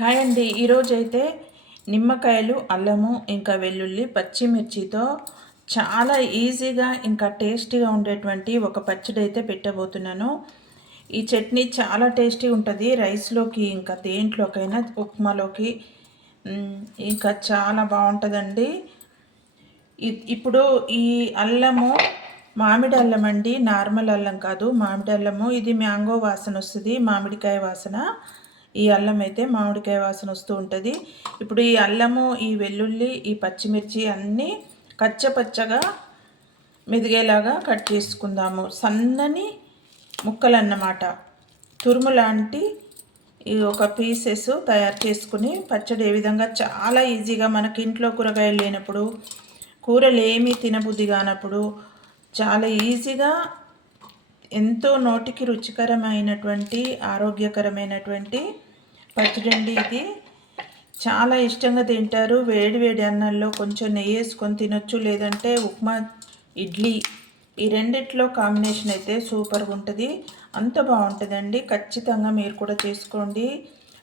Hi అండి. ఈరోజు అయితే నిమ్మకాయలు అల్లము ఇంకా వెల్లుల్లి పచ్చిమిర్చితో చాలా ఈజీగా ఇంకా టేస్టీగా ఉండేటువంటి ఒక పచ్చడి అయితే పెట్టబోతున్నాను. ఈ చట్నీ చాలా టేస్టీ ఉంటుంది. రైస్లోకి ఇంకా దేంట్లోకైనా ఉప్మాలోకి ఇంకా చాలా బాగుంటుందండి. ఇప్పుడు ఈ అల్లము మామిడి అల్లం అండి. నార్మల్ అల్లం కాదు మామిడి అల్లము. ఇది మ్యాంగో వాసన వస్తుంది మామిడికాయ వాసన. ఈ అల్లం అయితే మామిడికాయ వాసన వస్తూ ఉంటుంది. ఇప్పుడు ఈ అల్లము ఈ వెల్లుల్లి ఈ పచ్చిమిర్చి అన్నీ కచ్చపచ్చగా మెదిగేలాగా కట్ చేసుకుందాము. సన్నని ముక్కలన్నమాట. తురుము లాంటి ఈ ఒక పీసెస్ తయారు చేసుకుని పచ్చడి ఏ విధంగా చాలా ఈజీగా మనకి ఇంట్లో కూరగాయలు లేనప్పుడు కూరలు ఏమీ తినబుద్ధి కానప్పుడు చాలా ఈజీగా ఎంతో నోటికి రుచికరమైనటువంటి ఆరోగ్యకరమైనటువంటి పచ్చడండి ఇది. చాలా ఇష్టంగా తింటారు. వేడి వేడి అన్నంలో కొంచెం నెయ్యి వేసుకొని తినొచ్చు లేదంటే ఉప్మా ఇడ్లీ ఈ రెండిట్లో కాంబినేషన్ అయితే సూపర్గా ఉంటుంది. అంత బాగుంటుందండి. ఖచ్చితంగా మీరు కూడా చేసుకోండి.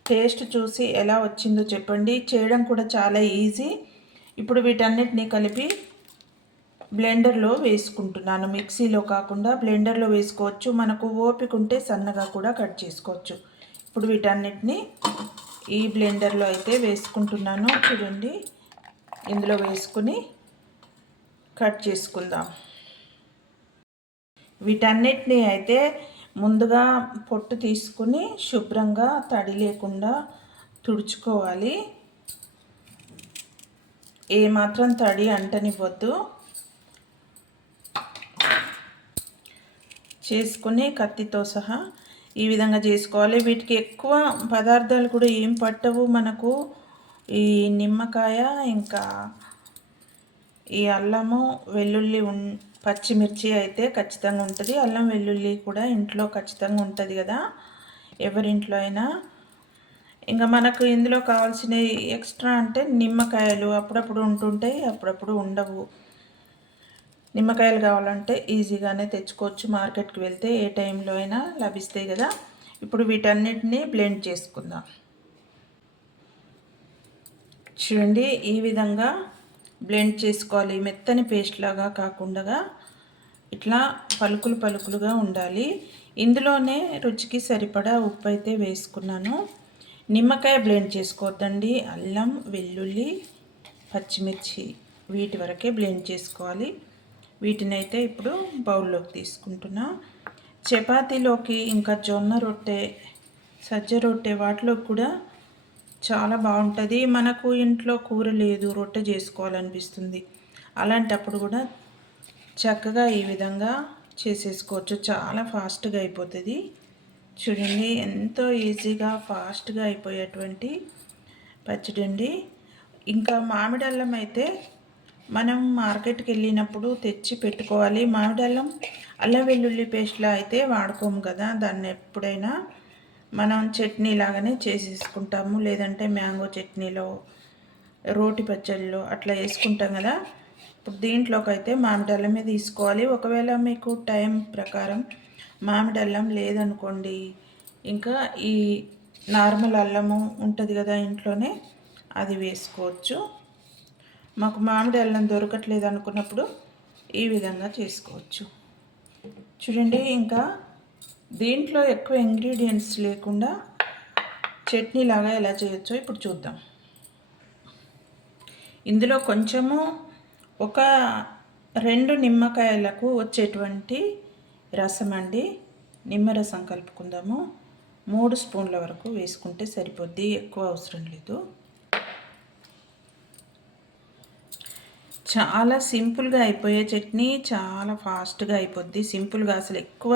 టేస్ట్ చూసి ఎలా వచ్చిందో చెప్పండి. చేయడం కూడా చాలా ఈజీ. ఇప్పుడు వీటన్నిటిని కలిపి బ్లెండర్లో వేసుకుంటున్నాను. మిక్సీలో కాకుండా బ్లెండర్లో వేసుకోవచ్చు. మనకు ఓపిక ఉంటే సన్నగా కూడా కట్ చేసుకోవచ్చు. ఇప్పుడు వీటన్నిటిని ఈ బ్లెండర్లో అయితే వేసుకుంటున్నాను. చూడండి. ఇందులో వేసుకుని కట్ చేసుకుందాం. వీటన్నిటిని అయితే ముందుగా పొట్టు తీసుకుని శుభ్రంగా తడి లేకుండా తుడుచుకోవాలి. ఏమాత్రం తడి అంటనివ్వద్దు. చేసుకుని కత్తితో సహా ఈ విధంగా చేసుకోవాలి. వీటికి ఎక్కువ పదార్థాలు కూడా ఏం పట్టవు మనకు. ఈ నిమ్మకాయ ఇంకా ఈ అల్లము వెల్లుల్లి ఉన్ పచ్చిమిర్చి అయితే ఖచ్చితంగా ఉంటుంది. అల్లం వెల్లుల్లి కూడా ఇంట్లో ఖచ్చితంగా ఉంటుంది కదా. ఎవరింట్లో అయినా. ఇంకా మనకు ఇందులో కావాల్సిన ఎక్స్ట్రా అంటే నిమ్మకాయలు అప్పుడప్పుడు ఉంటుంటాయి అప్పుడప్పుడు ఉండవు. నిమ్మకాయలు కావాలంటే ఈజీగానే తెచ్చుకోవచ్చు. మార్కెట్కి వెళ్తే ఏ టైంలో అయినా లభిస్తాయి కదా. ఇప్పుడు వీటన్నిటిని బ్లెండ్ చేసుకుందాం. చూడండి ఈ విధంగా బ్లెండ్ చేసుకోవాలి. మెత్తని పేస్ట్ లాగా కాకుండా ఇట్లా పలుకులు పలుకులుగా ఉండాలి. ఇందులోనే రుచికి సరిపడా ఉప్పు అయితే వేసుకున్నాను. నిమ్మకాయ బ్లెండ్ చేసుకోవద్దండి. అల్లం వెల్లుల్లి పచ్చిమిర్చి వీటి వరకే బ్లెండ్ చేసుకోవాలి. వీటిని అయితే ఇప్పుడు బౌల్లోకి తీసుకుంటున్నా. చపాతీలోకి ఇంకా జొన్న రొట్టె సజ్జ రొట్టె వాటిలో కూడా చాలా బాగుంటుంది. మనకు ఇంట్లో కూర లేదు రొట్టె చేసుకోవాలనిపిస్తుంది. అలాంటప్పుడు కూడా చక్కగా ఈ విధంగా చేసేసుకోవచ్చు. చాలా ఫాస్ట్గా అయిపోతుంది. చూడండి ఎంతో ఈజీగా ఫాస్ట్గా అయిపోయేటువంటి పచ్చడి అండి ఇంకా మామిడి అల్లం అయితే మనం మార్కెట్కి వెళ్ళినప్పుడు తెచ్చి పెట్టుకోవాలి. మామిడి అల్లం అల్లం వెల్లుల్లి పేస్ట్లో అయితే వాడుకోము కదా. దాన్ని ఎప్పుడైనా మనం చట్నీ లాగానే చేసేసుకుంటాము. లేదంటే మ్యాంగో చట్నీలో రోటి పచ్చడిలో అట్లా వేసుకుంటాం కదా. ఇప్పుడు దీంట్లోకి అయితే మామిడల్లమే తీసుకోవాలి. ఒకవేళ మీకు టైం ప్రకారం మామిడి అల్లం లేదనుకోండి ఇంకా ఈ నార్మల్ అల్లము ఉంటుంది కదా ఇంట్లోనే అది వేసుకోవచ్చు. మాకు మామిడి అల్లం దొరకట్లేదు అనుకున్నప్పుడు ఈ విధంగా చేసుకోవచ్చు. చూడండి ఇంకా దీంట్లో ఎక్కువ ఇంగ్రీడియంట్స్ లేకుండా చట్నీ లాగా ఎలా చేయొచ్చో ఇప్పుడు చూద్దాం. ఇందులో కొంచెము ఒక రెండు నిమ్మకాయలకు వచ్చేటువంటి రసం అండి. నిమ్మరసం కలుపుకుందాము. మూడు స్పూన్ల వరకు వేసుకుంటే సరిపోద్ది ఎక్కువ అవసరం లేదు. చాలా సింపుల్గా అయిపోయే చట్నీ చాలా ఫాస్ట్గా అయిపోద్ది. సింపుల్గా అసలు ఎక్కువ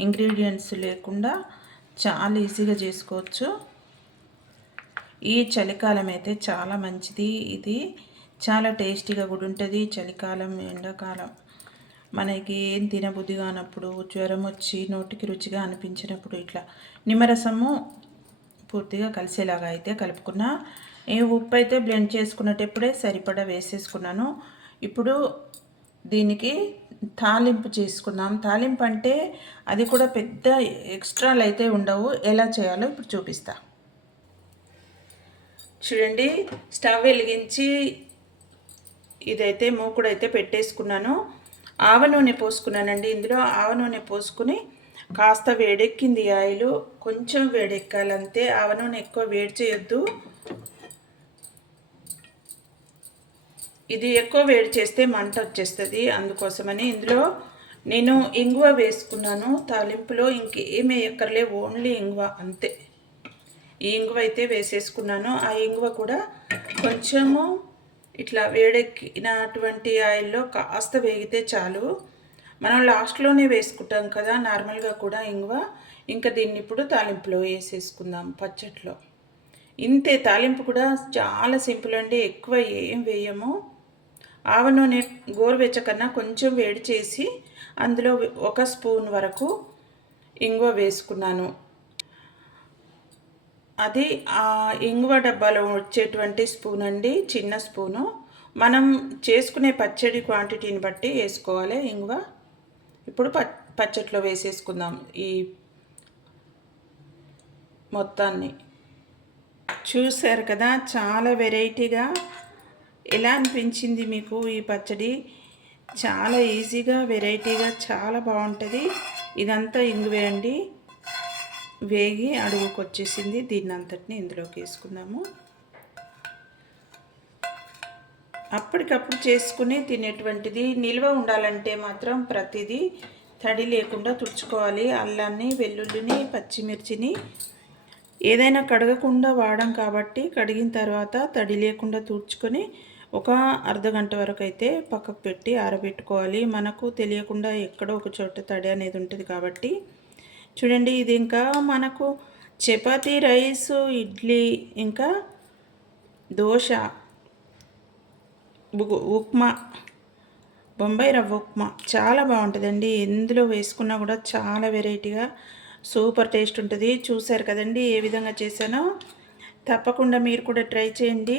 ఇంగ్రీడియంట్స్ లేకుండా చాలా ఈజీగా చేసుకోవచ్చు. ఈ చలికాలం అయితే చాలా మంచిది ఇది. చాలా టేస్టీగా కూడా ఉంటుంది. చలికాలం ఎండాకాలం మనకి ఏం తినబుద్ధి కానప్పుడు జ్వరం వచ్చి నోటికి రుచిగా అనిపించినప్పుడు ఇట్లా నిమ్మరసము పూర్తిగా కలిసేలాగా అయితే కలుపుకున్న. ఈ ఉప్పు అయితే బ్లెండ్ చేసుకున్నటప్పుడే సరిపడా వేసేసుకున్నాను. ఇప్పుడు దీనికి తాలింపు చేసుకుందాం తాలింపు అంటే అది కూడా పెద్ద ఎక్స్ట్రాలు అయితే ఉండవు. ఎలా చేయాలో ఇప్పుడు చూపిస్తా. చూడండి స్టవ్ వెలిగించి ఇదైతే మూకుడైతే పెట్టేసుకున్నాను. ఆవ నూనె పోసుకున్నానండి. ఇందులో ఆవ నూనె పోసుకుని కాస్త వేడెక్కింది ఆయిల్. కొంచెం వేడెక్కాలంతే. ఆవ నూనె ఎక్కువ వేడి చేయొద్దు. ఇది ఎక్కువ వేడి చేస్తే మంట వచ్చేస్తుంది. అందుకోసమని ఇందులో నేను ఇంగువ వేసుకున్నాను. తాలింపులో ఇంకేమి ఎక్కర్లే ఓన్లీ ఇంగువ అంతే. ఈ ఇంగువ అయితే వేసేసుకున్నాను. ఆ ఇంగువ కూడా కొంచెము ఇట్లా వేడెక్కినటువంటి ఆయిల్లో కాస్త వేగితే చాలు. మనం లాస్ట్లోనే వేసుకుంటాం కదా నార్మల్గా కూడా ఇంగువ. ఇంకా దీన్ని ఇప్పుడు తాలింపులో వేసేసుకుందాం పచ్చట్లో. ఇంతే తాలింపు కూడా చాలా సింపుల్ అండి. ఎక్కువ ఏం వేయము. ఆవ నూనె గోరువెచ్చకన్నా కొంచెం వేడి చేసి అందులో ఒక స్పూన్ వరకు ఇంగువ వేసుకున్నాను. అది ఆ ఇంగువ డబ్బాలో వచ్చేటువంటి స్పూన్ అండి చిన్న స్పూను. మనం చేసుకునే పచ్చడి క్వాంటిటీని బట్టి వేసుకోవాలి ఇంగువ. ఇప్పుడు ప పచ్చట్లో వేసేసుకుందాం ఈ మొత్తాన్ని. చూశారు కదా చాలా వెరైటీగా ఎలా అనిపించింది మీకు ఈ పచ్చడి? చాలా ఈజీగా వెరైటీగా చాలా బాగుంటుంది. ఇదంతా ఇంగువే అండి వేగి అడుగుకు వచ్చేసింది దీన్ని అంతటిని ఇందులోకి వేసుకుందాము. అప్పటికప్పుడు చేసుకుని తినేటువంటిది. నిల్వ ఉండాలంటే మాత్రం ప్రతిదీ తడి లేకుండా తుడుచుకోవాలి. అల్లాన్ని వెల్లుల్లిని పచ్చిమిర్చిని ఏదైనా కడగకుండా వాడడం కాబట్టి కడిగిన తర్వాత తడి లేకుండా తుడుచుకొని ఒక అర్ధ గంట వరకు అయితే పక్కకు పెట్టి ఆరబెట్టుకోవాలి. మనకు తెలియకుండా ఎక్కడో ఒక చోట తడి అనేది ఉంటుంది కాబట్టి. చూడండి ఇది ఇంకా మనకు చపాతి రైస్ ఇడ్లీ ఇంకా దోశ ఉప్మా బొంబాయి రవ్వ ఉప్మా చాలా బాగుంటుందండి. ఎందులో వేసుకున్నా కూడా చాలా వెరైటీగా సూపర్ టేస్ట్ ఉంటుంది. చూశారు కదండి ఏ విధంగా చేశానో? తప్పకుండా మీరు కూడా ట్రై చేయండి.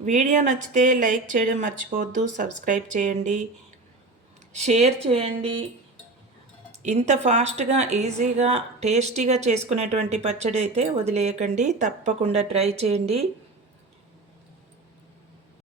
వీడియో నచ్చితే లైక్ చేయడం మర్చిపోవద్దు సబ్స్క్రైబ్ చేయండి షేర్ చేయండి. ఇంత ఫాస్ట్గా ఈజీగా టేస్టీగా చేసుకునేటువంటి పచ్చడి అయితే వదిలేయకండి తప్పకుండా ట్రై చేయండి.